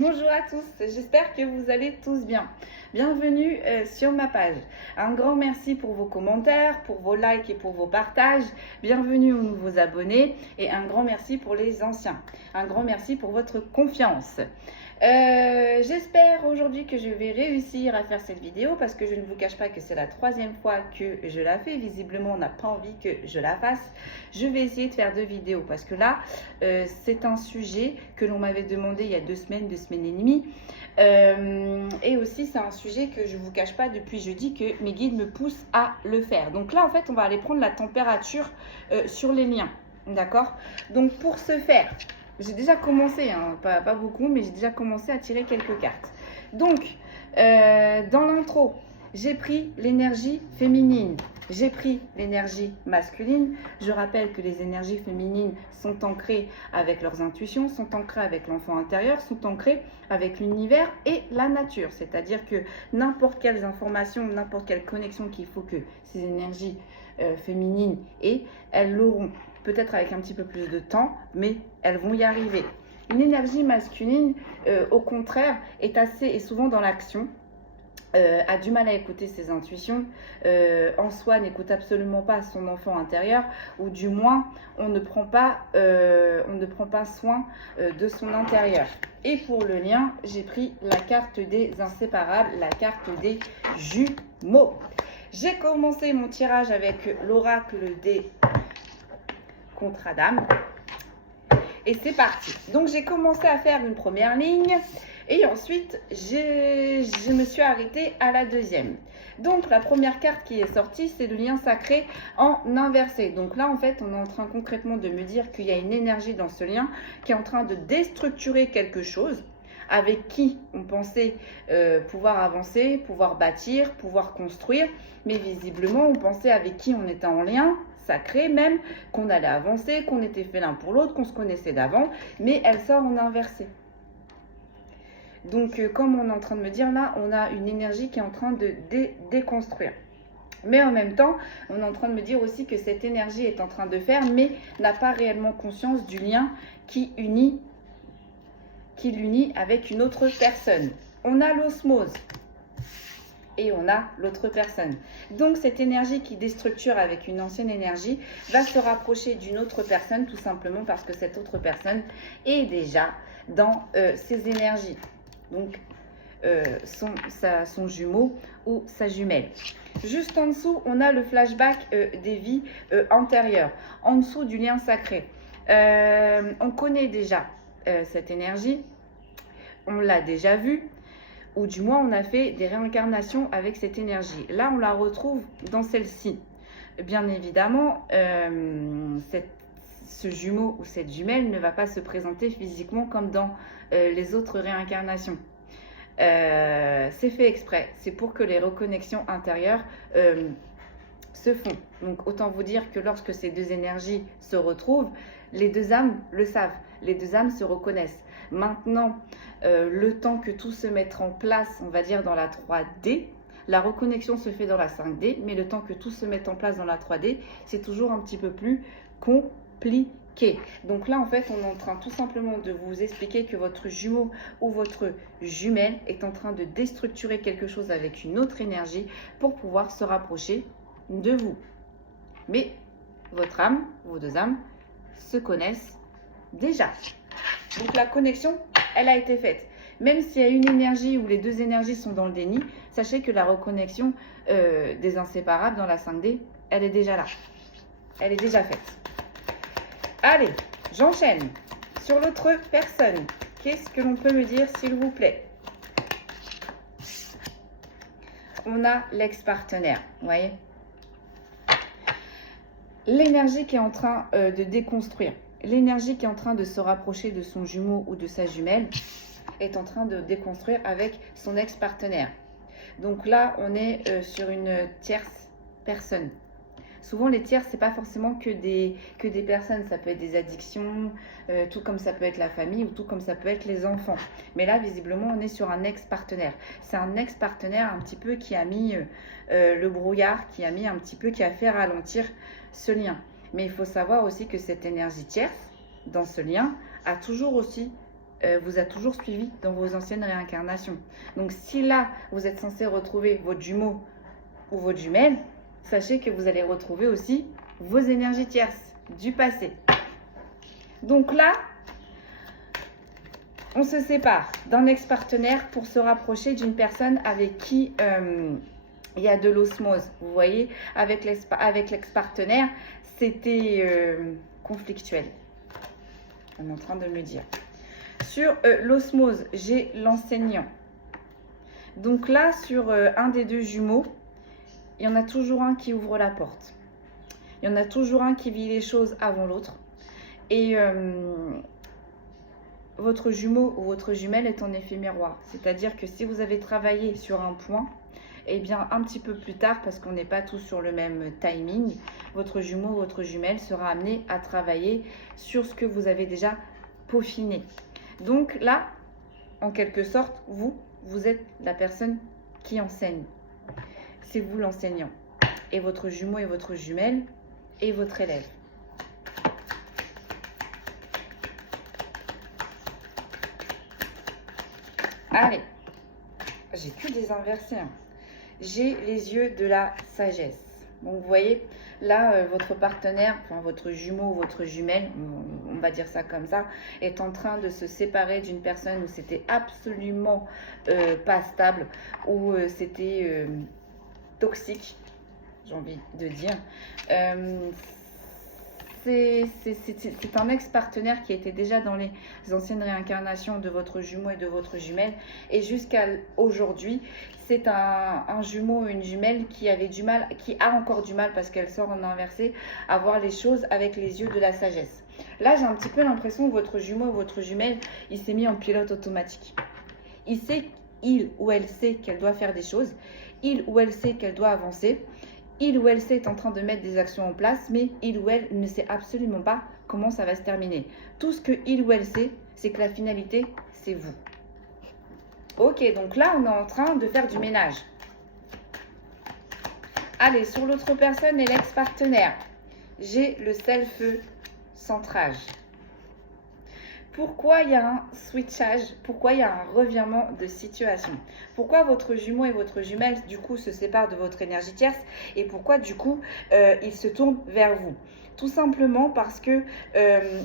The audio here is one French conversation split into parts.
Bonjour à tous, j'espère que vous allez tous bien. Bienvenue sur ma page. Un grand merci pour vos commentaires, pour vos likes et pour vos partages. Bienvenue aux nouveaux abonnés et un grand merci pour les anciens. Un grand merci pour votre confiance. J'espère aujourd'hui que je vais réussir à faire cette vidéo parce que je ne vous cache pas que c'est la 3e fois que je la fais. Visiblement, on n'a pas envie que je la fasse. Je vais essayer de faire 2 vidéos parce que là, c'est un sujet que l'on m'avait demandé il y a 2 semaines et demie. Et aussi, c'est un sujet que je ne vous cache pas depuis jeudi que mes guides me poussent à le faire. Donc là, en fait, on va aller prendre la température sur les liens. D'accord? Donc pour ce faire, j'ai déjà commencé, hein, pas beaucoup, mais j'ai déjà commencé à tirer quelques cartes. Donc, dans l'intro, j'ai pris l'énergie féminine, j'ai pris l'énergie masculine. Je rappelle que les énergies féminines sont ancrées avec leurs intuitions, sont ancrées avec l'enfant intérieur, sont ancrées avec l'univers et la nature. C'est-à-dire que n'importe quelles informations, n'importe quelle connexion qu'il faut que ces énergies féminines aient, elles l'auront. Peut-être avec un petit peu plus de temps, mais elles vont y arriver. Une énergie masculine, au contraire, est souvent dans l'action, a du mal à écouter ses intuitions, en soi n'écoute absolument pas son enfant intérieur, ou du moins on ne prend pas soin de son intérieur. Et pour le lien, j'ai pris la carte des inséparables, la carte des jumeaux. J'ai commencé mon tirage avec l'oracle des Contre-Adames. Et c'est parti. Donc j'ai commencé à faire une première ligne et ensuite je me suis arrêtée à la deuxième. Donc la première carte qui est sortie, c'est le lien sacré en inversé. Donc là en fait on est en train concrètement de me dire qu'il y a une énergie dans ce lien qui est en train de déstructurer quelque chose avec qui on pensait pouvoir avancer, pouvoir bâtir, pouvoir construire, mais visiblement on pensait avec qui on était en lien sacré même, qu'on allait avancer, qu'on était fait l'un pour l'autre, qu'on se connaissait d'avant, mais elle sort en inversé. Donc comme on est en train de me dire là, on a une énergie qui est en train de déconstruire. Mais en même temps, on est en train de me dire aussi que cette énergie est en train de faire, mais n'a pas réellement conscience du lien qui l'unit avec une autre personne. On a l'osmose. Et on a l'autre personne. Donc cette énergie qui déstructure avec une ancienne énergie va se rapprocher d'une autre personne tout simplement parce que cette autre personne est déjà dans ses énergies. Donc son jumeau ou sa jumelle. Juste en dessous, on a le flashback des vies antérieures. En dessous du lien sacré. On connaît déjà cette énergie. On l'a déjà vue. Ou du moins on a fait des réincarnations avec cette énergie. Là, on la retrouve dans celle-ci. Bien évidemment, ce jumeau ou cette jumelle ne va pas se présenter physiquement comme dans les autres réincarnations. C'est fait exprès. C'est pour que les reconnexions intérieures se font. Donc, autant vous dire que lorsque ces deux énergies se retrouvent, les deux âmes le savent. Les deux âmes se reconnaissent. Maintenant, le temps que tout se mette en place, on va dire dans la 3D, la reconnexion se fait dans la 5D, mais le temps que tout se mette en place dans la 3D, c'est toujours un petit peu plus compliqué. Donc là, en fait, on est en train tout simplement de vous expliquer que votre jumeau ou votre jumelle est en train de déstructurer quelque chose avec une autre énergie pour pouvoir se rapprocher de vous. Mais votre âme, vos deux âmes, se connaissent déjà. Donc la connexion, elle a été faite. Même s'il y a une énergie où les deux énergies sont dans le déni, sachez que la reconnexion des inséparables dans la 5D, elle est déjà là. Elle est déjà faite. Allez, j'enchaîne sur l'autre personne. Qu'est-ce que l'on peut me dire, s'il vous plaît? On a l'ex-partenaire, vous voyez? L'énergie qui est en train de déconstruire. L'énergie qui est en train de se rapprocher de son jumeau ou de sa jumelle est en train de déconstruire avec son ex-partenaire. Donc là, on est sur une tierce personne. Souvent, les tiers, c'est pas forcément que des personnes. Ça peut être des addictions, tout comme ça peut être la famille ou tout comme ça peut être les enfants. Mais là, visiblement, on est sur un ex-partenaire. C'est un ex-partenaire un petit peu qui a mis le brouillard, qui a fait ralentir ce lien. Mais il faut savoir aussi que cette énergie tierce, dans ce lien, a toujours aussi vous a toujours suivi dans vos anciennes réincarnations. Donc si là, vous êtes censé retrouver votre jumeau ou votre jumelle, sachez que vous allez retrouver aussi vos énergies tierces du passé. Donc là, on se sépare d'un ex-partenaire pour se rapprocher d'une personne avec qui il y a de l'osmose. Vous voyez, avec l'ex-partenaire, c'était conflictuel. On est en train de me dire. Sur l'osmose, j'ai l'enseignant. Donc là, sur un des deux jumeaux, il y en a toujours un qui ouvre la porte. Il y en a toujours un qui vit les choses avant l'autre. Et votre jumeau ou votre jumelle est en effet miroir. C'est-à-dire que si vous avez travaillé sur un point, eh bien un petit peu plus tard, parce qu'on n'est pas tous sur le même timing, votre jumeau ou votre jumelle sera amené à travailler sur ce que vous avez déjà peaufiné. Donc là, en quelque sorte, vous êtes la personne qui enseigne. C'est vous l'enseignant. Et votre jumeau et votre jumelle est votre élève. Allez, j'ai que des inversés. Hein. J'ai les yeux de la sagesse. Donc vous voyez, là, votre partenaire, enfin votre jumeau ou votre jumelle, on va dire ça comme ça, est en train de se séparer d'une personne où c'était absolument pas stable, où c'était toxique, j'ai envie de dire. C'est un ex-partenaire qui était déjà dans les anciennes réincarnations de votre jumeau et de votre jumelle. Et jusqu'à aujourd'hui, c'est un jumeau ou une jumelle qui avait du mal, qui a encore du mal parce qu'elle sort en inversé, à voir les choses avec les yeux de la sagesse. Là, j'ai un petit peu l'impression que votre jumeau ou votre jumelle, il s'est mis en pilote automatique. Il ou elle sait qu'elle doit faire des choses. Il ou elle sait qu'elle doit avancer. Il ou elle sait est en train de mettre des actions en place, mais il ou elle ne sait absolument pas comment ça va se terminer. Tout ce que il ou elle sait, c'est que la finalité, c'est vous. Ok, donc là, on est en train de faire du ménage. Allez, sur l'autre personne et l'ex-partenaire, j'ai le self-centrage. Pourquoi il y a un switchage? Pourquoi il y a un revirement de situation? Pourquoi votre jumeau et votre jumelle, du coup, se séparent de votre énergie tierce? Et pourquoi, du coup, ils se tournent vers vous? Tout simplement parce que,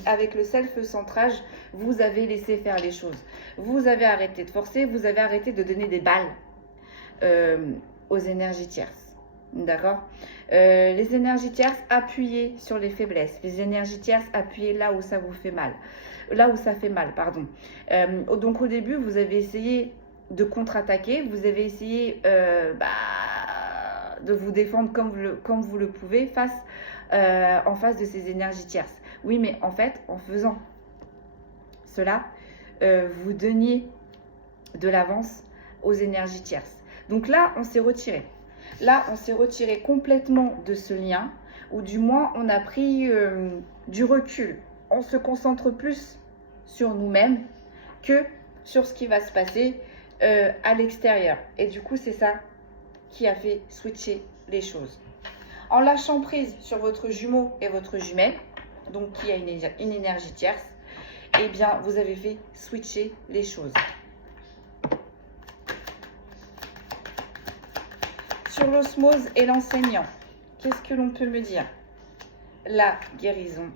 avec le self-centrage, vous avez laissé faire les choses. Vous avez arrêté de forcer, vous avez arrêté de donner des balles aux énergies tierces. D'accord? Les énergies tierces, appuyez sur les faiblesses. Les énergies tierces, appuyez là où ça vous fait mal. Là où ça fait mal, pardon. Donc au début, vous avez essayé de contre-attaquer, vous avez essayé de vous défendre comme vous le pouvez en face de ces énergies tierces. Oui, mais en fait, en faisant cela, vous donniez de l'avance aux énergies tierces. Donc là, on s'est retiré. Là, on s'est retiré complètement de ce lien, ou du moins, on a pris du recul. On se concentre plus sur nous-mêmes que sur ce qui va se passer à l'extérieur. Et du coup, c'est ça qui a fait switcher les choses. En lâchant prise sur votre jumeau et votre jumelle, donc qui a une énergie tierce, eh bien, vous avez fait switcher les choses. Sur l'osmose et l'enseignant, qu'est-ce que l'on peut me dire? La guérison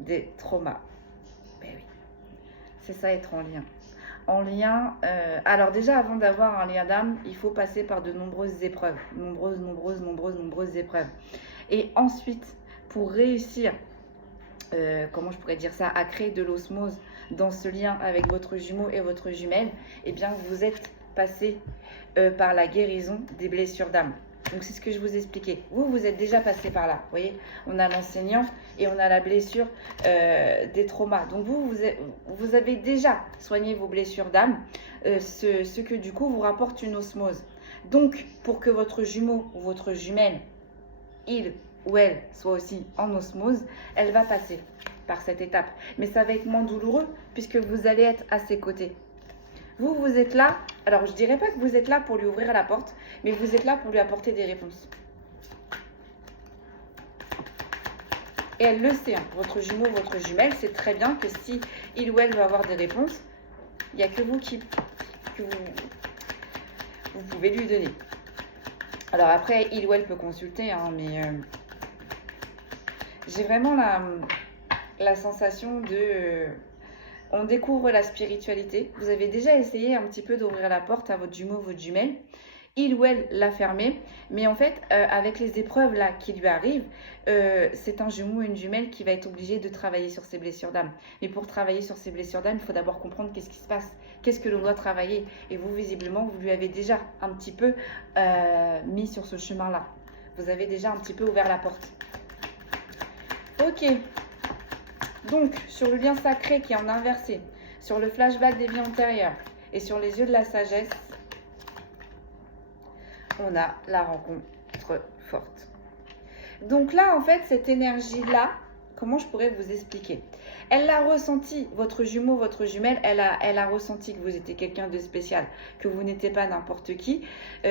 des traumas. Ben oui, c'est ça être en lien. En lien, alors déjà avant d'avoir un lien d'âme, il faut passer par de nombreuses épreuves. Nombreuses épreuves. Et ensuite, pour réussir, comment je pourrais dire ça, à créer de l'osmose dans ce lien avec votre jumeau et votre jumelle, eh bien vous êtes passé par la guérison des blessures d'âme. Donc c'est ce que je vous expliquais. Vous êtes déjà passé par là. Vous voyez, on a l'enseignant et on a la blessure des traumas. Donc vous avez déjà soigné vos blessures d'âme, ce que du coup vous rapporte une osmose. Donc pour que votre jumeau ou votre jumelle, il ou elle soit aussi en osmose, elle va passer par cette étape. Mais ça va être moins douloureux puisque vous allez être à ses côtés. Vous êtes là, alors je ne dirais pas que vous êtes là pour lui ouvrir la porte, mais vous êtes là pour lui apporter des réponses. Et elle le sait, hein, votre jumeau, votre jumelle, c'est très bien que si il ou elle va avoir des réponses. Il n'y a que vous vous pouvez lui donner. Alors après, il ou elle peut consulter, hein, mais j'ai vraiment la sensation de... on découvre la spiritualité. Vous avez déjà essayé un petit peu d'ouvrir la porte à votre jumeau, votre jumelle. Il ou elle l'a fermé, mais en fait, avec les épreuves là qui lui arrivent, c'est un jumeau ou une jumelle qui va être obligé de travailler sur ses blessures d'âme. Mais pour travailler sur ses blessures d'âme, il faut d'abord comprendre qu'est-ce qui se passe, qu'est-ce que l'on doit travailler. Et vous, visiblement, vous lui avez déjà un petit peu mis sur ce chemin-là. Vous avez déjà un petit peu ouvert la porte. Ok. Donc, sur le lien sacré qui est en inversé, sur le flashback des vies antérieures et sur les yeux de la sagesse, on a la rencontre forte. Donc là, en fait, cette énergie-là, comment je pourrais vous expliquer? Elle l'a ressenti, votre jumeau, votre jumelle, elle a ressenti que vous étiez quelqu'un de spécial, que vous n'étiez pas n'importe qui.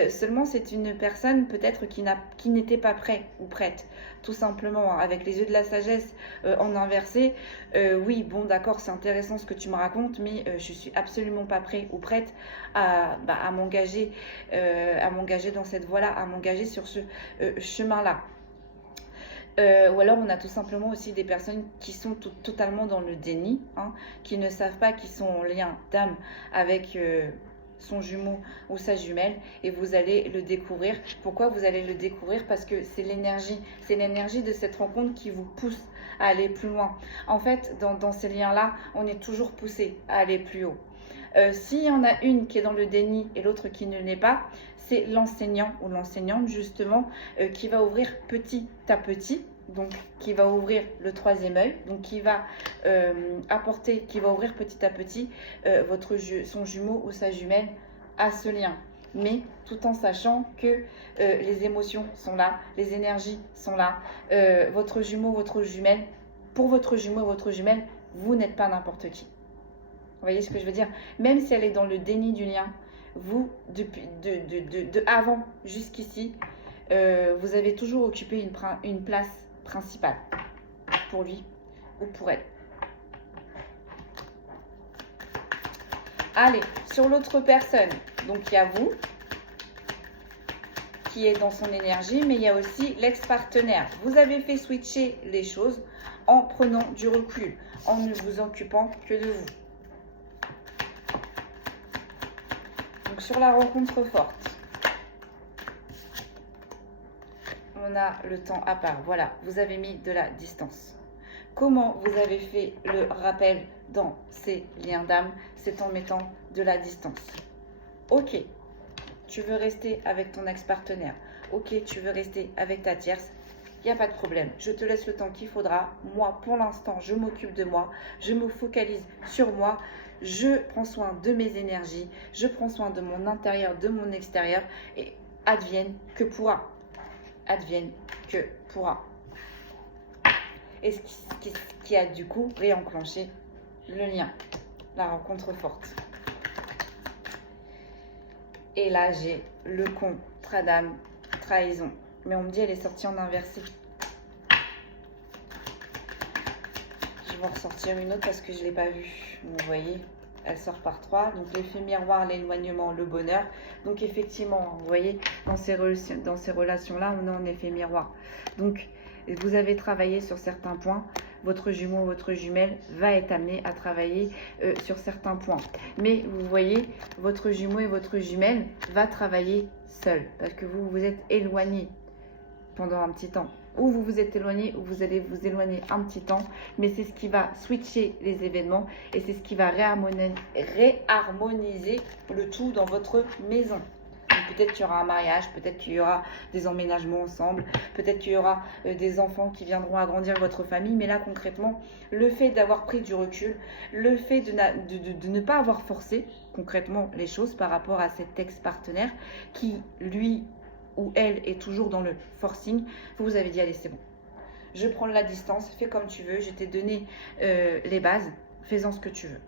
Seulement, c'est une personne peut-être qui n'était pas prêt ou prête, tout simplement, hein, avec les yeux de la sagesse en inversé. Oui, bon, d'accord, c'est intéressant ce que tu me racontes, mais je suis absolument pas prêt ou prête à m'engager dans cette voie-là, à m'engager sur ce chemin-là. Ou alors on a tout simplement aussi des personnes qui sont totalement dans le déni, hein, qui ne savent pas qu'ils sont en lien d'âme avec son jumeau ou sa jumelle, et vous allez le découvrir. Pourquoi vous allez le découvrir? Parce que c'est l'énergie de cette rencontre qui vous pousse à aller plus loin. En fait, dans ces liens-là, on est toujours poussé à aller plus haut. S'il y en a une qui est dans le déni et l'autre qui ne l'est pas, c'est l'enseignant ou l'enseignante justement qui va ouvrir petit à petit, donc qui va ouvrir le troisième œil, donc qui va qui va ouvrir petit à petit son jumeau ou sa jumelle à ce lien. Mais tout en sachant que les émotions sont là, les énergies sont là, votre jumeau, votre jumelle, pour votre jumeau et votre jumelle, vous n'êtes pas n'importe qui. Vous voyez ce que je veux dire? Même si elle est dans le déni du lien, vous, depuis de avant jusqu'ici, vous avez toujours occupé une place principale pour lui ou pour elle. Allez, sur l'autre personne, donc il y a vous qui est dans son énergie, mais il y a aussi l'ex-partenaire. Vous avez fait switcher les choses en prenant du recul, en ne vous occupant que de vous. Donc sur la rencontre forte, on a le temps à part. Voilà, vous avez mis de la distance. Comment vous avez fait le rappel dans ces liens d'âme? C'est en mettant de la distance. Ok, tu veux rester avec ton ex-partenaire. Ok, tu veux rester avec ta tierce. Il n'y a pas de problème. Je te laisse le temps qu'il faudra. Moi, pour l'instant, je m'occupe de moi. Je me focalise sur moi. Je prends soin de mes énergies. Je prends soin de mon intérieur, de mon extérieur. Et advienne que pourra. Advienne que pourra. Et ce qui a du coup réenclenché le lien, la rencontre forte. Et là, j'ai le contrat d'âme, trahison. Mais on me dit elle est sortie en inversé. Je vais en ressortir une autre parce que je ne l'ai pas vue. Vous voyez, elle sort par 3. Donc l'effet miroir, l'éloignement, le bonheur. Donc effectivement, vous voyez, dans ces relations-là, on est en effet miroir. Donc vous avez travaillé sur certains points. Votre jumeau, votre jumelle va être amené à travailler sur certains points. Mais vous voyez, votre jumeau et votre jumelle va travailler seul parce que vous vous êtes éloigné pendant un petit temps. Ou vous vous êtes éloigné, ou vous allez vous éloigner un petit temps. Mais c'est ce qui va switcher les événements et c'est ce qui va réharmoniser le tout dans votre maison. Peut-être qu'il y aura un mariage, peut-être qu'il y aura des emménagements ensemble, peut-être qu'il y aura des enfants qui viendront agrandir votre famille. Mais là, concrètement, le fait d'avoir pris du recul, le fait de ne pas avoir forcé concrètement les choses par rapport à cet ex-partenaire qui, lui ou elle, est toujours dans le forcing, vous avez dit, allez, c'est bon. Je prends de la distance, fais comme tu veux, je t'ai donné les bases, fais-en ce que tu veux.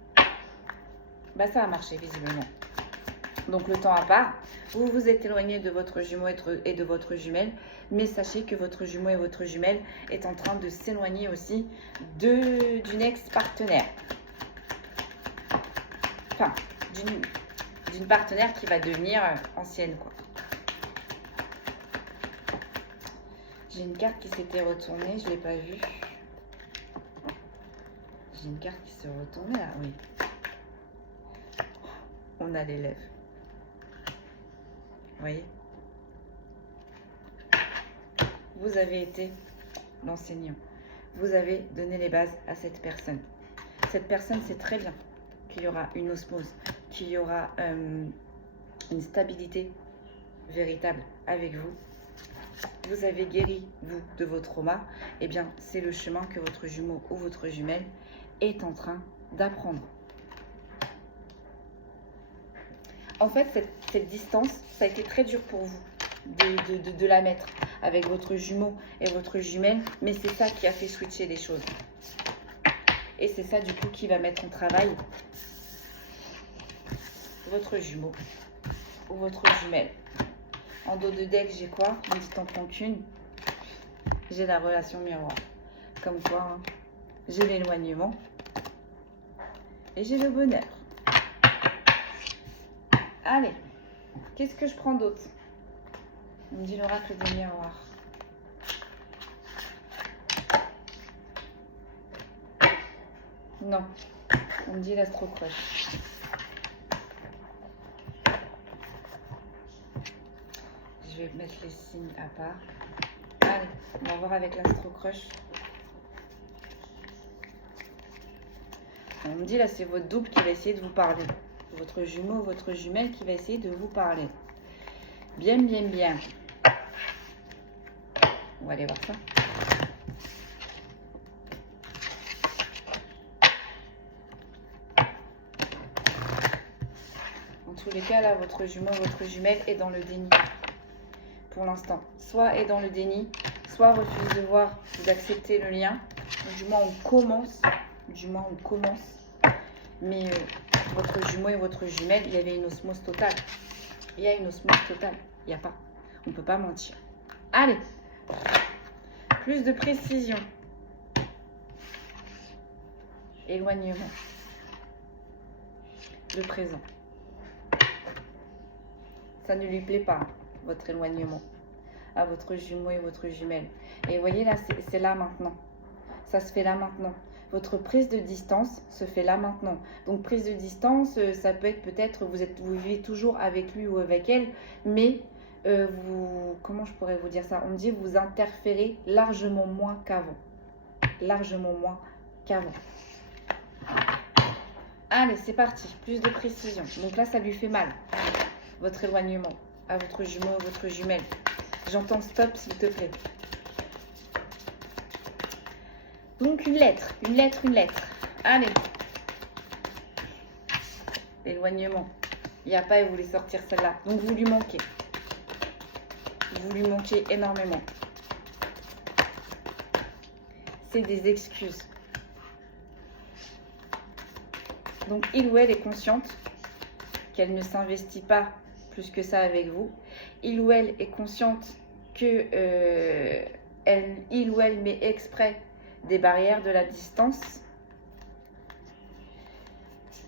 Bah, ça a marché, visiblement. Donc le temps à part, vous vous êtes éloigné de votre jumeau et de votre jumelle, mais sachez que votre jumeau et votre jumelle est en train de s'éloigner aussi d'une ex-partenaire. Enfin, d'une partenaire qui va devenir ancienne, quoi. J'ai une carte qui s'était retournée, je ne l'ai pas vue. J'ai une carte qui s'est retournée là, oui. On a l'élève. Vous voyez? Vous avez été l'enseignant. Vous avez donné les bases à cette personne. Cette personne sait très bien qu'il y aura une osmose, qu'il y aura une stabilité véritable avec vous. Vous avez guéri, vous, de vos traumas. Eh bien, c'est le chemin que votre jumeau ou votre jumelle est en train d'apprendre. En fait, cette distance, ça a été très dur pour vous de la mettre avec votre jumeau et votre jumelle, mais c'est ça qui a fait switcher les choses. Et c'est ça, du coup, qui va mettre en travail votre jumeau ou votre jumelle. En dos de deck, j'ai quoi? Ne dit en prends qu'une. J'ai la relation miroir. Comme quoi, hein, j'ai l'éloignement et j'ai le bonheur. Allez, qu'est-ce que je prends d'autre? On me dit l'oracle des miroirs. Non, on me dit l'astro-crush. Je vais mettre les signes à part. Allez, on va voir avec l'astro-crush. On me dit là, c'est votre double qui va essayer de vous parler. Votre jumeau, votre jumelle qui va essayer de vous parler. Bien, bien, bien. On va aller voir ça. En tous les cas, là, votre jumeau, votre jumelle est dans le déni. Pour l'instant. Soit est dans le déni, soit refuse de voir, d'accepter le lien. Du moins, on commence. Mais votre jumeau et votre jumelle, il y avait une osmose totale. Il y a une osmose totale. Il n'y a pas. On ne peut pas mentir. Allez. Plus de précision. Éloignement. Le présent. Ça ne lui plaît pas, votre éloignement, à votre jumeau et votre jumelle. Et vous voyez là, c'est là maintenant. Ça se fait là maintenant. Votre prise de distance se fait là maintenant. Donc prise de distance, ça peut être peut-être, vous vivez toujours avec lui ou avec elle, mais comment je pourrais vous dire ça? On me dit vous interférez largement moins qu'avant. Largement moins qu'avant. Allez, c'est parti. Plus de précision. Donc là, ça lui fait mal. Votre éloignement à votre jumeau, votre jumelle. J'entends stop, s'il te plaît. Donc, une lettre. Allez. L'éloignement. Il n'y a pas, il voulait sortir celle-là. Donc, vous lui manquez. Vous lui manquez énormément. C'est des excuses. Donc, il ou elle est consciente qu'elle ne s'investit pas plus que ça avec vous. Il ou elle est consciente que il ou elle met exprès des barrières, de la distance.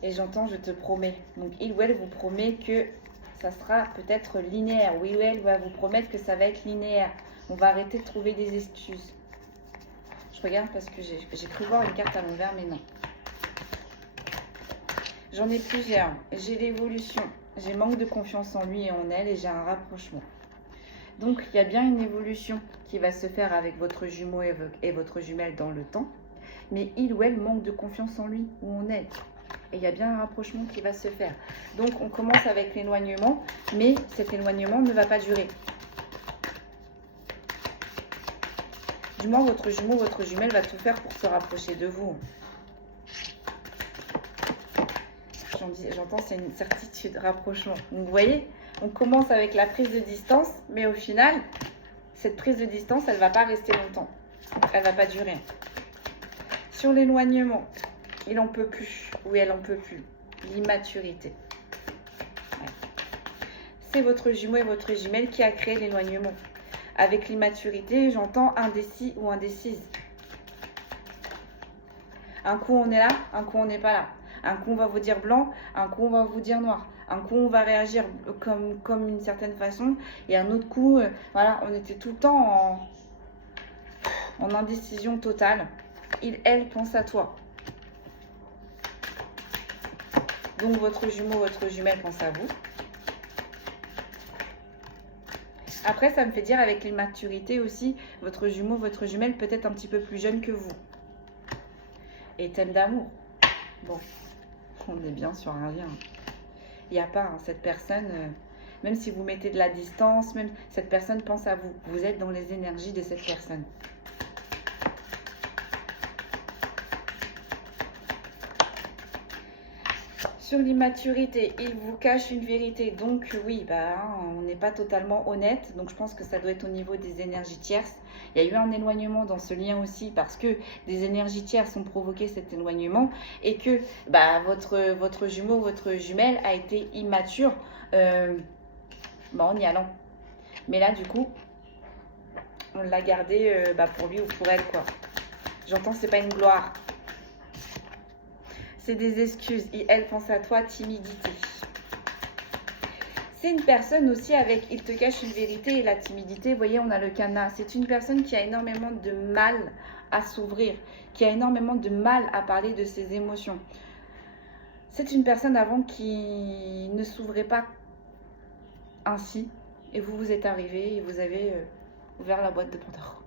Et j'entends, je te promets. Donc, il ou elle vous promet que ça sera peut-être linéaire. Oui, ou elle va vous promettre que ça va être linéaire. On va arrêter de trouver des excuses. Je regarde parce que j'ai cru voir une carte à l'envers, mais non. J'en ai plusieurs. J'ai l'évolution. J'ai manque de confiance en lui et en elle et j'ai un rapprochement. Donc, il y a bien une évolution qui va se faire avec votre jumeau et votre jumelle dans le temps. Mais il ou elle manque de confiance en lui ou en elle. Et il y a bien un rapprochement qui va se faire. Donc, on commence avec l'éloignement, mais cet éloignement ne va pas durer. Du moins, votre jumeau, votre jumelle va tout faire pour se rapprocher de vous. J'entends, c'est une certitude, rapprochement. Donc, vous voyez, on commence avec la prise de distance, mais au final, cette prise de distance, elle ne va pas rester longtemps. Elle ne va pas durer. Sur l'éloignement, il n'en peut plus, ou elle n'en peut plus. L'immaturité. Ouais. C'est votre jumeau et votre jumelle qui a créé l'éloignement. Avec l'immaturité, j'entends indécis ou indécise. Un coup, on est là, un coup, on n'est pas là. Un coup, on va vous dire blanc, un coup, on va vous dire noir. Un coup, on va réagir comme une certaine façon. Et un autre coup, voilà, on était tout le temps en indécision totale. Elle pense à toi. Donc, votre jumeau, votre jumelle pense à vous. Après, ça me fait dire avec l'immaturité aussi, votre jumeau, votre jumelle peut être un petit peu plus jeune que vous. Et thème d'amour. Bon, on est bien sur un lien. Il n'y a pas, hein, cette personne, même si vous mettez de la distance, même cette personne pense à vous. Vous êtes dans les énergies de cette personne. Sur l'immaturité, il vous cache une vérité. Donc oui, on n'est pas totalement honnête. Donc je pense que ça doit être au niveau des énergies tierces. Il y a eu un éloignement dans ce lien aussi parce que des énergies tierces ont provoqué cet éloignement et que votre jumeau, votre jumelle a été immature en y allant. Mais là, du coup, on l'a gardé pour lui ou pour elle, quoi. J'entends, c'est pas une gloire. C'est des excuses. Et elle pense à toi, timidité. C'est une personne aussi avec, il te cache une vérité et la timidité. Vous voyez, on a le canard. C'est une personne qui a énormément de mal à s'ouvrir, qui a énormément de mal à parler de ses émotions. C'est une personne avant qui ne s'ouvrait pas ainsi. Et vous êtes arrivé et vous avez ouvert la boîte de Pandore.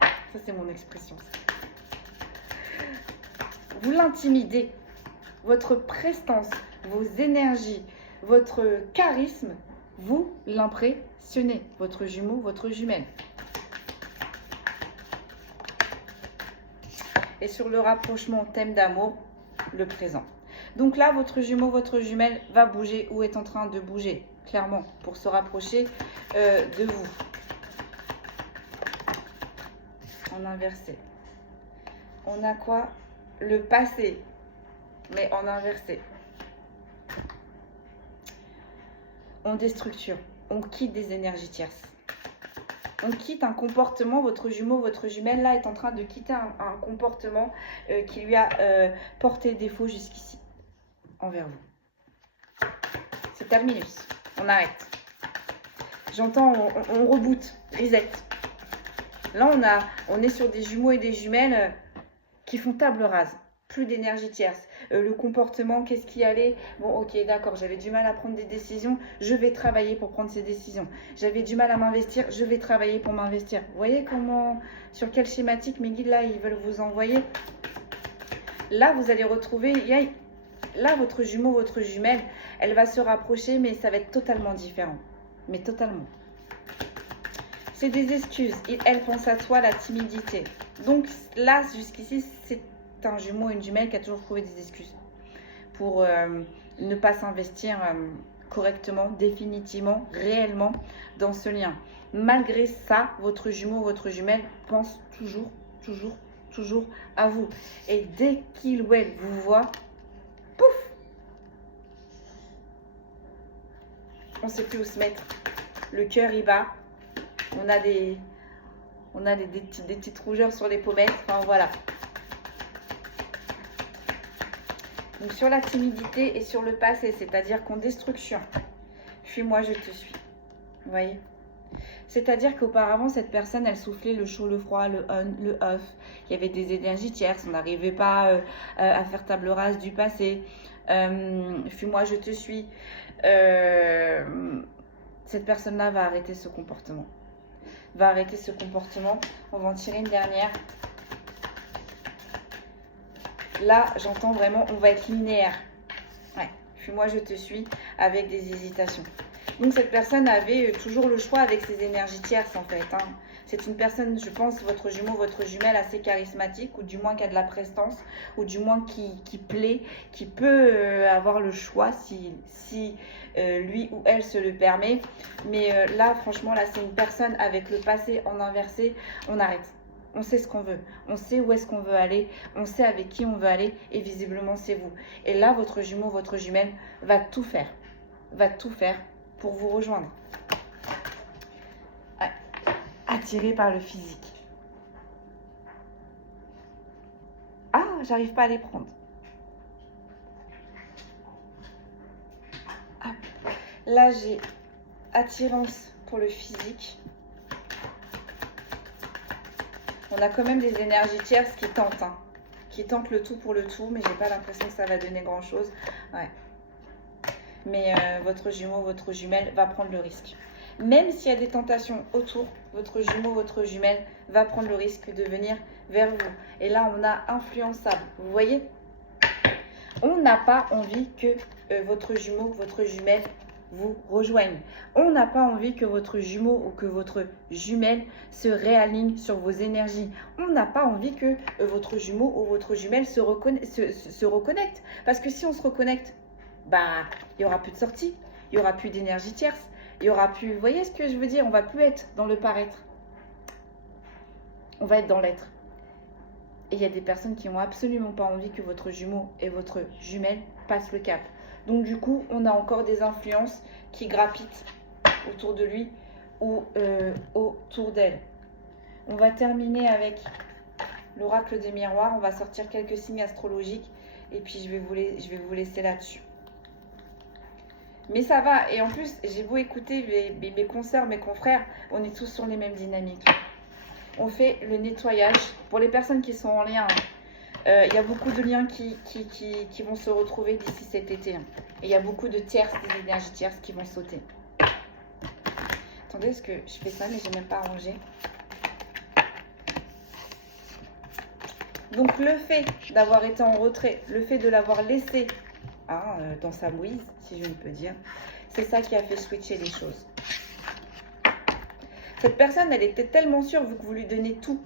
Ça, c'est mon expression. Vous l'intimidez. Votre prestance, vos énergies, votre charisme, vous l'impressionnez. Votre jumeau, votre jumelle. Et sur le rapprochement, thème d'amour, le présent. Donc là, votre jumeau, votre jumelle va bouger ou est en train de bouger, clairement, pour se rapprocher de vous. En inversé. On a quoi? Le passé, mais en inversé. On déstructure, on quitte des énergies tierces. On quitte un comportement, votre jumeau, votre jumelle, là, est en train de quitter un comportement qui lui a porté défaut jusqu'ici, envers vous. C'est terminus, on arrête. J'entends, on reboot, reset. Là, on est sur des jumeaux et des jumelles qui font table rase. Plus d'énergie tierce. Le comportement, qu'est-ce qui allait? Bon, ok, d'accord, j'avais du mal à prendre des décisions, je vais travailler pour prendre ces décisions. J'avais du mal à m'investir, je vais travailler pour m'investir. Vous voyez comment, sur quelle schématique mes guides là, ils veulent vous envoyer? Là, vous allez retrouver, là, votre jumeau, votre jumelle, elle va se rapprocher, mais ça va être totalement différent. Mais totalement. C'est des excuses. Elle pense à toi, la timidité. Donc là, jusqu'ici, c'est un jumeau et une jumelle qui a toujours trouvé des excuses pour ne pas s'investir correctement, définitivement, réellement dans ce lien. Malgré ça, votre jumeau, votre jumelle pense toujours à vous. Et dès qu'il ou elle vous voit, pouf, on ne sait plus où se mettre. Le cœur y bat. On a des petites rougeurs sur les pommettes. Enfin, voilà. Donc, sur la timidité et sur le passé, c'est-à-dire qu'en destruction, fuis-moi, je te suis. Vous voyez? C'est-à-dire qu'auparavant, cette personne, elle soufflait le chaud, le froid, le on, le off. Il y avait des énergies tierces. On n'arrivait pas à faire table rase du passé. Fuis-moi, je te suis. Cette personne-là va arrêter ce comportement. On va en tirer une dernière. Là, j'entends vraiment, on va être linéaire. Ouais, fuis-moi, je te suis, avec des hésitations. Donc, cette personne avait toujours le choix avec ses énergies tierces, en fait. Hein. C'est une personne, je pense, votre jumeau, votre jumelle, assez charismatique, ou du moins qui a de la prestance, ou du moins qui plaît, qui peut avoir le choix si lui ou elle se le permet. Mais là, franchement, là, c'est une personne avec le passé en inversé. On arrête. On sait ce qu'on veut. On sait où est-ce qu'on veut aller. On sait avec qui on veut aller. Et visiblement, c'est vous. Et là, votre jumeau, votre jumelle va tout faire. Pour vous rejoindre. Attiré par le physique. Ah, j'arrive pas à les prendre. Là, j'ai attirance pour le physique. On a quand même des énergies tierces qui tentent, hein, qui tentent le tout pour le tout, mais j'ai pas l'impression que ça va donner grand chose. Ouais. Mais votre jumeau, votre jumelle va prendre le risque. Même s'il y a des tentations autour, votre jumeau, votre jumelle va prendre le risque de venir vers vous. Et là, on a influençable. Vous voyez? On n'a pas envie que votre jumeau, votre jumelle vous rejoigne. On n'a pas envie que votre jumeau ou que votre jumelle se réaligne sur vos énergies. On n'a pas envie que votre jumeau ou votre jumelle se reconnecte. Parce que si on se reconnecte, bah, il n'y aura plus de sortie, il n'y aura plus d'énergie tierce, il y aura plus... Vous voyez ce que je veux dire? On va plus être dans le paraître. On va être dans l'être. Et il y a des personnes qui n'ont absolument pas envie que votre jumeau et votre jumelle passent le cap. Donc du coup, on a encore des influences qui grappitent autour de lui ou autour d'elle. On va terminer avec l'oracle des miroirs. On va sortir quelques signes astrologiques et puis je vais vous laisser là-dessus. Mais ça va. Et en plus, j'ai beau écouter mes consoeurs, mes confrères, on est tous sur les mêmes dynamiques. On fait le nettoyage. Pour les personnes qui sont en lien, il y a beaucoup de liens qui vont se retrouver d'ici cet été. Et il y a beaucoup de tierces, des énergies tierces qui vont sauter. Attendez, est-ce que je fais ça, mais je n'ai même pas arrangé. Donc le fait d'avoir été en retrait, le fait de l'avoir laissé dans sa mouise, si je ne peux dire, c'est ça qui a fait switcher les choses. Cette personne, elle était tellement sûre, vu que vous lui donnez tout,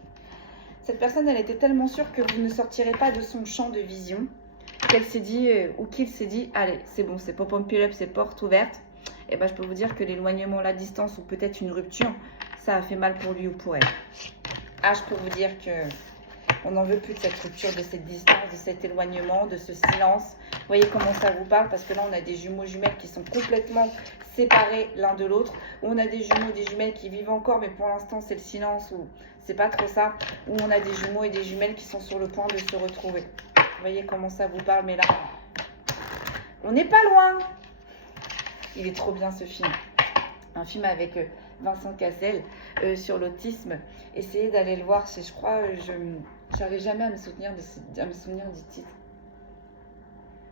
cette personne, elle était tellement sûre que vous ne sortirez pas de son champ de vision, qu'elle s'est dit, ou qu'il s'est dit, allez, c'est bon, c'est pop-up pull-up, c'est porte ouverte. Et ben, je peux vous dire que l'éloignement, la distance ou peut-être une rupture, ça a fait mal pour lui ou pour elle. Ah, je peux vous dire que on n'en veut plus de cette rupture, de cette distance, de cet éloignement, de ce silence. Vous voyez comment ça vous parle? Parce que là, on a des jumeaux jumelles qui sont complètement séparés l'un de l'autre. Ou on a des jumeaux, des jumelles qui vivent encore, mais pour l'instant, c'est le silence ou c'est pas trop ça. Ou on a des jumeaux et des jumelles qui sont sur le point de se retrouver. Vous voyez comment ça vous parle? Mais là, on n'est pas loin. Il est trop bien ce film. Un film avec Vincent Cassel sur l'autisme. Essayez d'aller le voir. Je crois, j'arrive jamais à me souvenir du titre.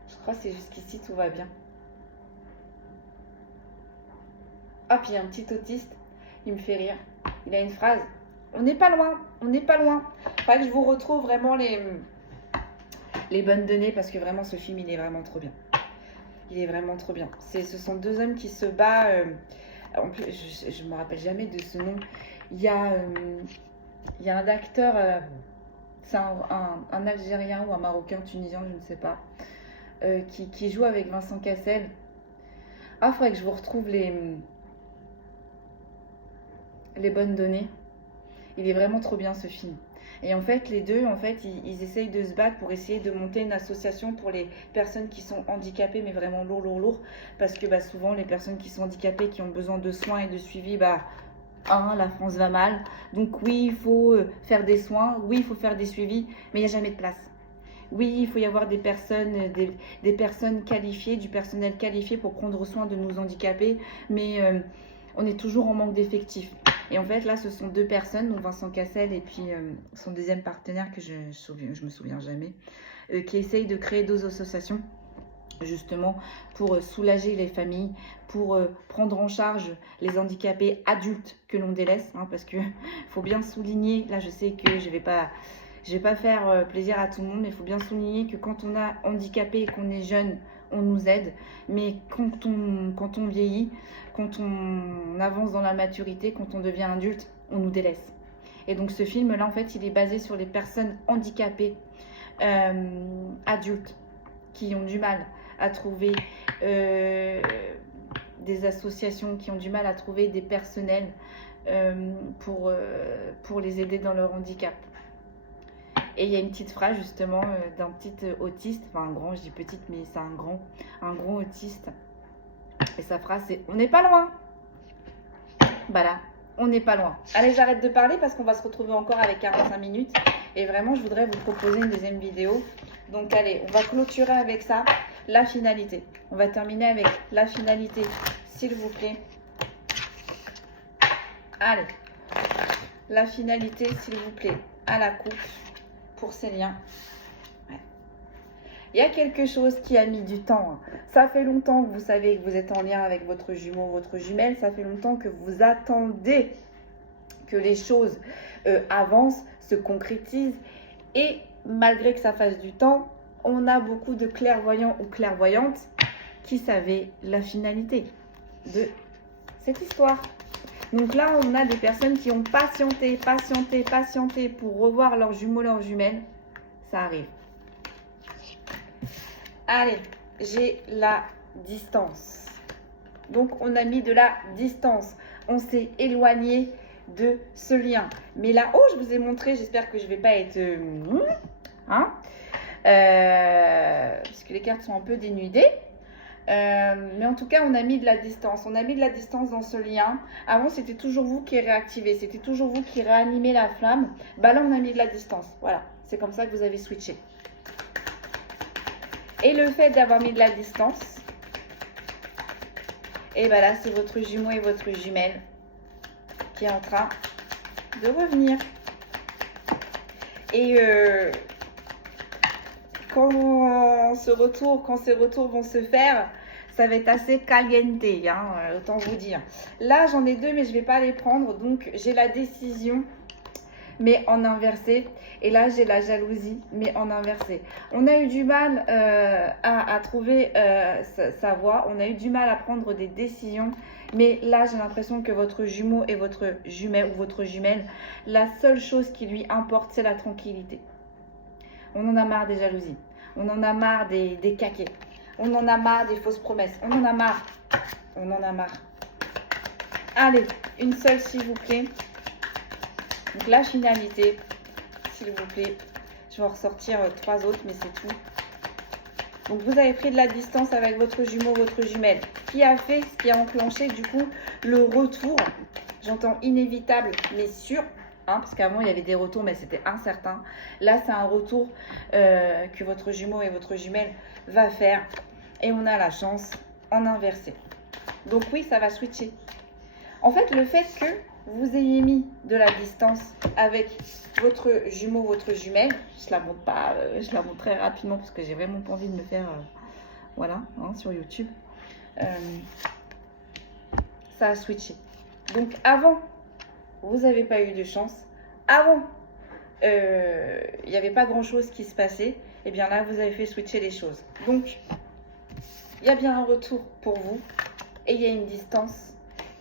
Je crois que c'est jusqu'ici, tout va bien. Ah, puis il y a un petit autiste. Il me fait rire. Il a une phrase. On n'est pas loin. On n'est pas loin. Il faudrait que je vous retrouve vraiment les bonnes données parce que vraiment, ce film, il est vraiment trop bien. Il est vraiment trop bien. Ce sont deux hommes qui se battent. En plus, je ne me rappelle jamais de ce nom. Il y a un acteur, c'est un Algérien ou un Marocain, Tunisien, je ne sais pas, qui joue avec Vincent Cassel. Ah, il faudrait que je vous retrouve les bonnes données. Il est vraiment trop bien ce film. Et en fait, les deux, ils essayent de se battre pour essayer de monter une association pour les personnes qui sont handicapées, mais vraiment lourd. Parce que souvent, les personnes qui sont handicapées, qui ont besoin de soins et de suivi, la France va mal. Donc oui, il faut faire des soins, oui, il faut faire des suivis, mais il n'y a jamais de place. Oui, il faut y avoir des personnes qualifiées, du personnel qualifié pour prendre soin de nos handicapés, mais on est toujours en manque d'effectifs. Et en fait, là, ce sont deux personnes, donc Vincent Cassel et puis son deuxième partenaire, que je me souviens jamais, qui essayent de créer deux associations, justement, pour soulager les familles, pour prendre en charge les handicapés adultes que l'on délaisse, parce que faut bien souligner, là, je sais que je vais pas faire plaisir à tout le monde, mais il faut bien souligner que quand on a handicapé et qu'on est jeune, on nous aide, mais quand on vieillit, quand on avance dans la maturité, quand on devient adulte, on nous délaisse. Et donc ce film-là, en fait, il est basé sur les personnes handicapées adultes qui ont du mal à trouver des associations, qui ont du mal à trouver des personnels pour les aider dans leur handicap. Et il y a une petite phrase justement d'un petit autiste, enfin un grand, je dis petite, mais c'est un grand autiste. Et sa phrase c'est « On n'est pas loin ». Voilà, on n'est pas loin. Allez, j'arrête de parler parce qu'on va se retrouver encore avec 45 minutes. Et vraiment, je voudrais vous proposer une deuxième vidéo. Donc allez, on va clôturer avec ça. la finalité. On va terminer avec la finalité, s'il vous plaît. Allez, la finalité, s'il vous plaît, à la coupe pour ces liens. Ouais. Il y a quelque chose qui a mis du temps. Ça fait longtemps que vous savez que vous êtes en lien avec votre jumeau, votre jumelle. Ça fait longtemps que vous attendez que les choses avancent, se concrétisent. Et malgré que ça fasse du temps, on a beaucoup de clairvoyants ou clairvoyantes qui savaient la finalité de cette histoire. Donc là, on a des personnes qui ont patienté pour revoir leurs jumeaux, leurs jumelles. Ça arrive. Allez, j'ai la distance. Donc, on a mis de la distance. On s'est éloigné de ce lien. Mais là-haut, je vous ai montré, j'espère que je ne vais pas être... parce que les cartes sont un peu dénudées. Mais en tout cas, on a mis de la distance. On a mis de la distance dans ce lien. Avant, c'était toujours vous qui réactivez. C'était toujours vous qui réanimez la flamme. Bah là, on a mis de la distance. Voilà, c'est comme ça que vous avez switché. Et le fait d'avoir mis de la distance, et bah là, c'est votre jumeau et votre jumelle qui est en train de revenir. Et quand ces retours vont se faire, ça va être assez caliente, hein, autant vous dire. Là, j'en ai deux, mais je ne vais pas les prendre. Donc, j'ai la décision, mais en inversé. Et là, j'ai la jalousie, mais en inversé. On a eu du mal à trouver sa voie. On a eu du mal à prendre des décisions. Mais là, j'ai l'impression que votre jumeau et votre jumelle, ou votre jumelle, la seule chose qui lui importe, c'est la tranquillité. On en a marre des jalousies. On en a marre des caquets. On en a marre des fausses promesses. On en a marre. On en a marre. Allez, une seule s'il vous plaît. Donc la finalité, s'il vous plaît. Je vais en ressortir trois autres, mais c'est tout. Donc vous avez pris de la distance avec votre jumeau, votre jumelle. Qui a fait, ce qui a enclenché du coup le retour. J'entends inévitable, mais sûr. Parce qu'avant, il y avait des retours, mais c'était incertain. Là, c'est un retour que votre jumeau et votre jumelle va faire. Et on a la chance en inversé. Donc oui, ça va switcher. En fait, le fait que vous ayez mis de la distance avec votre jumeau, votre jumelle, je la montre pas, je la montre très rapidement parce que j'ai vraiment pas envie de me faire, voilà, sur YouTube. Ça a switché. Donc avant, vous n'avez pas eu de chance. Avant, il n'y avait pas grand-chose qui se passait. Et bien là, vous avez fait switcher les choses. Donc, il y a bien un retour pour vous. Et il y a une distance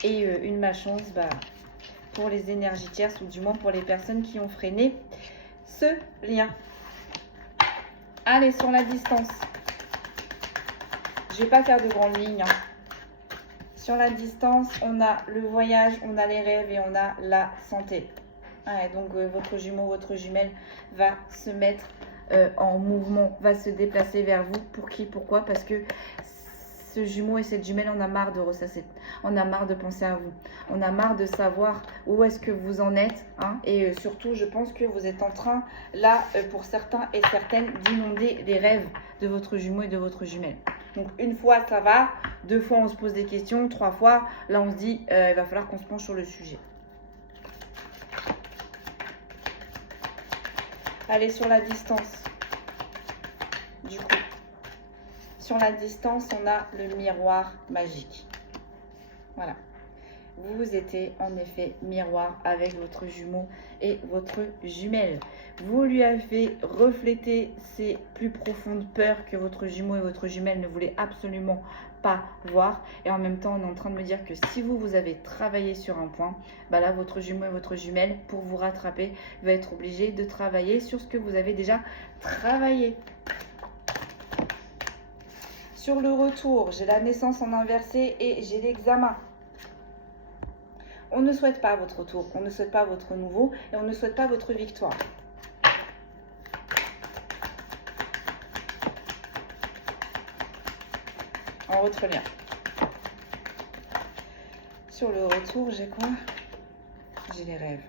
et une malchance pour les énergies tierces, ou du moins pour les personnes qui ont freiné ce lien. Allez, sur la distance. Je ne vais pas faire de grandes lignes. Sur la distance, on a le voyage, on a les rêves et on a la santé. Ouais, donc votre jumeau, votre jumelle va se mettre en mouvement, va se déplacer vers vous. Pour qui? Pourquoi? Parce que ce jumeau et cette jumelle, on a marre de ressasser. On a marre de penser à vous. On a marre de savoir où est-ce que vous en êtes. Et surtout, je pense que vous êtes en train, là, pour certains et certaines, d'inonder les rêves de votre jumeau et de votre jumelle. Donc, une fois, ça va. Deux fois, on se pose des questions. Trois fois, là, on se dit, il va falloir qu'on se penche sur le sujet. Allez, sur la distance. Du coup, sur la distance, on a le miroir magique. Voilà. Vous étiez en effet miroir avec votre jumeau et votre jumelle. Vous lui avez reflété ses plus profondes peurs que votre jumeau et votre jumelle ne voulaient absolument pas voir. Et en même temps, on est en train de me dire que si vous avez travaillé sur un point, là, votre jumeau et votre jumelle, pour vous rattraper, va être obligé de travailler sur ce que vous avez déjà travaillé. Sur le retour, j'ai la naissance en inversé et j'ai l'examen. On ne souhaite pas votre retour, on ne souhaite pas votre nouveau et on ne souhaite pas votre victoire. En votre lien. Sur le retour, j'ai quoi? J'ai les rêves.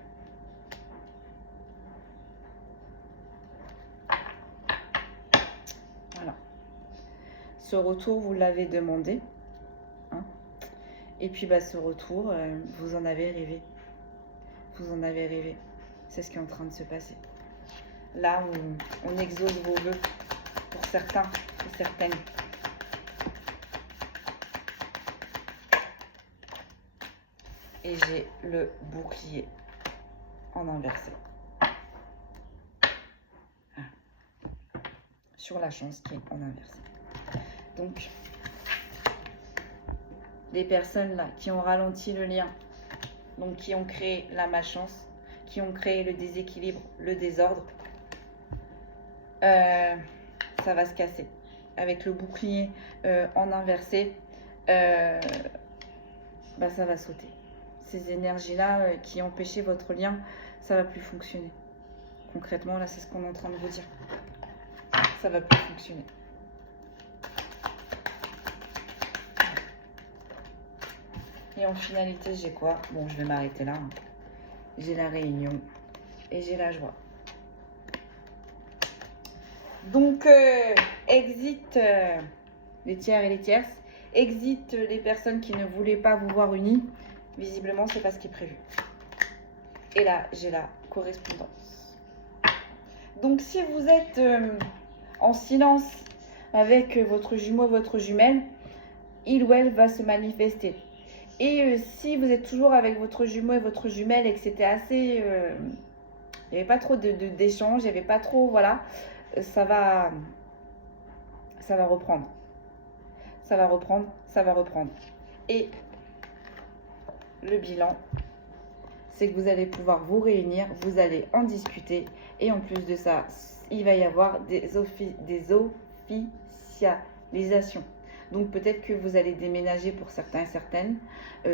Voilà. Ce retour, vous l'avez demandé. Hein. Et puis, ce retour, vous en avez rêvé. Vous en avez rêvé. C'est ce qui est en train de se passer. Là, on exauce vos vœux pour certains et certaines. Et j'ai le bouclier en inversé. Ah. Sur la chance qui est en inversé. Donc, les personnes là qui ont ralenti le lien, donc qui ont créé la malchance, qui ont créé le déséquilibre, le désordre, ça va se casser. Avec le bouclier en inversé, ça va sauter. Ces énergies-là qui empêchaient votre lien, ça va plus fonctionner. Concrètement, là, c'est ce qu'on est en train de vous dire. Ça va plus fonctionner. Et en finalité, j'ai quoi? Bon, je vais m'arrêter là. Hein. J'ai la réunion et j'ai la joie. Donc, exit les tiers et les tierces. Exit les personnes qui ne voulaient pas vous voir unis. Visiblement, c'est pas ce qui est prévu. Et là, j'ai la correspondance. Donc, si vous êtes en silence avec votre jumeau, votre jumelle, il ou elle va se manifester. Et si vous êtes toujours avec votre jumeau et votre jumelle et que c'était assez... il n'y avait pas trop d'échanges, il n'y avait pas trop... Voilà, ça va reprendre. Ça va reprendre, ça va reprendre. Et le bilan, c'est que vous allez pouvoir vous réunir, vous allez en discuter. Et en plus de ça, il va y avoir des officialisations. Donc peut-être que vous allez déménager pour certains et certaines,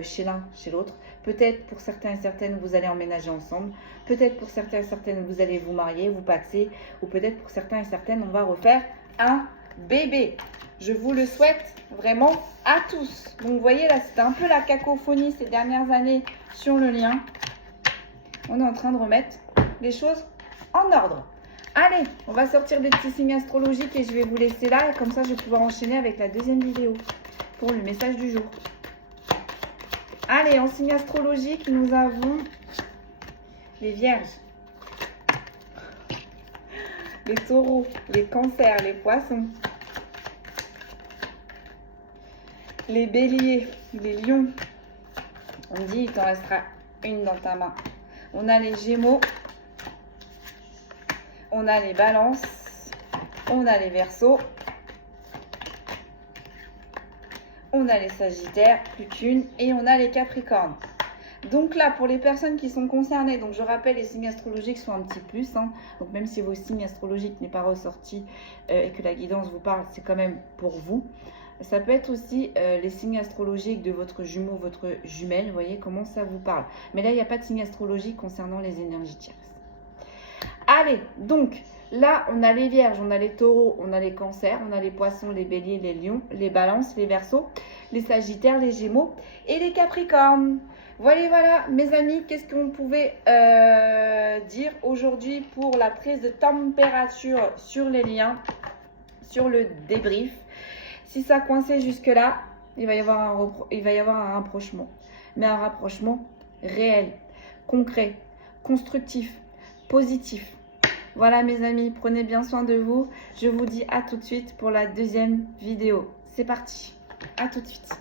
chez l'un, chez l'autre. Peut-être pour certains et certaines, vous allez emménager ensemble. Peut-être pour certains et certaines, vous allez vous marier, vous paxer. Ou peut-être pour certains et certaines, on va refaire un bébé. Je vous le souhaite vraiment à tous. Donc vous voyez là, c'était un peu la cacophonie ces dernières années sur le lien. On est en train de remettre les choses en ordre. Allez, on va sortir des petits signes astrologiques et je vais vous laisser là. Et comme ça, je vais pouvoir enchaîner avec la deuxième vidéo pour le message du jour. Allez, en signe astrologique, nous avons les vierges, les taureaux, les cancers, les poissons, les béliers, les lions. On dit, il t'en restera une dans ta main. On a les gémeaux. On a les balances, on a les verseaux, on a les sagittaires, plus qu'une, et on a les capricornes. Donc là, pour les personnes qui sont concernées, donc je rappelle, les signes astrologiques sont un petit plus. Hein, donc même si vos signes astrologiques n'est pas ressorti et que la guidance vous parle, c'est quand même pour vous. Ça peut être aussi les signes astrologiques de votre jumeau, votre jumelle. Vous voyez comment ça vous parle. Mais là, il n'y a pas de signe astrologique concernant les énergies tierces. Allez, donc, là, on a les vierges, on a les taureaux, on a les cancers, on a les poissons, les béliers, les lions, les balances, les verseaux, les sagittaires, les gémeaux et les capricornes. Voilà, mes amis, qu'est-ce qu'on pouvait dire aujourd'hui pour la prise de température sur les liens, sur le débrief. Si ça coinçait jusque-là, il va y avoir un rapprochement. Mais un rapprochement réel, concret, constructif, positif. Voilà mes amis, prenez bien soin de vous. Je vous dis à tout de suite pour la deuxième vidéo. C'est parti, à tout de suite.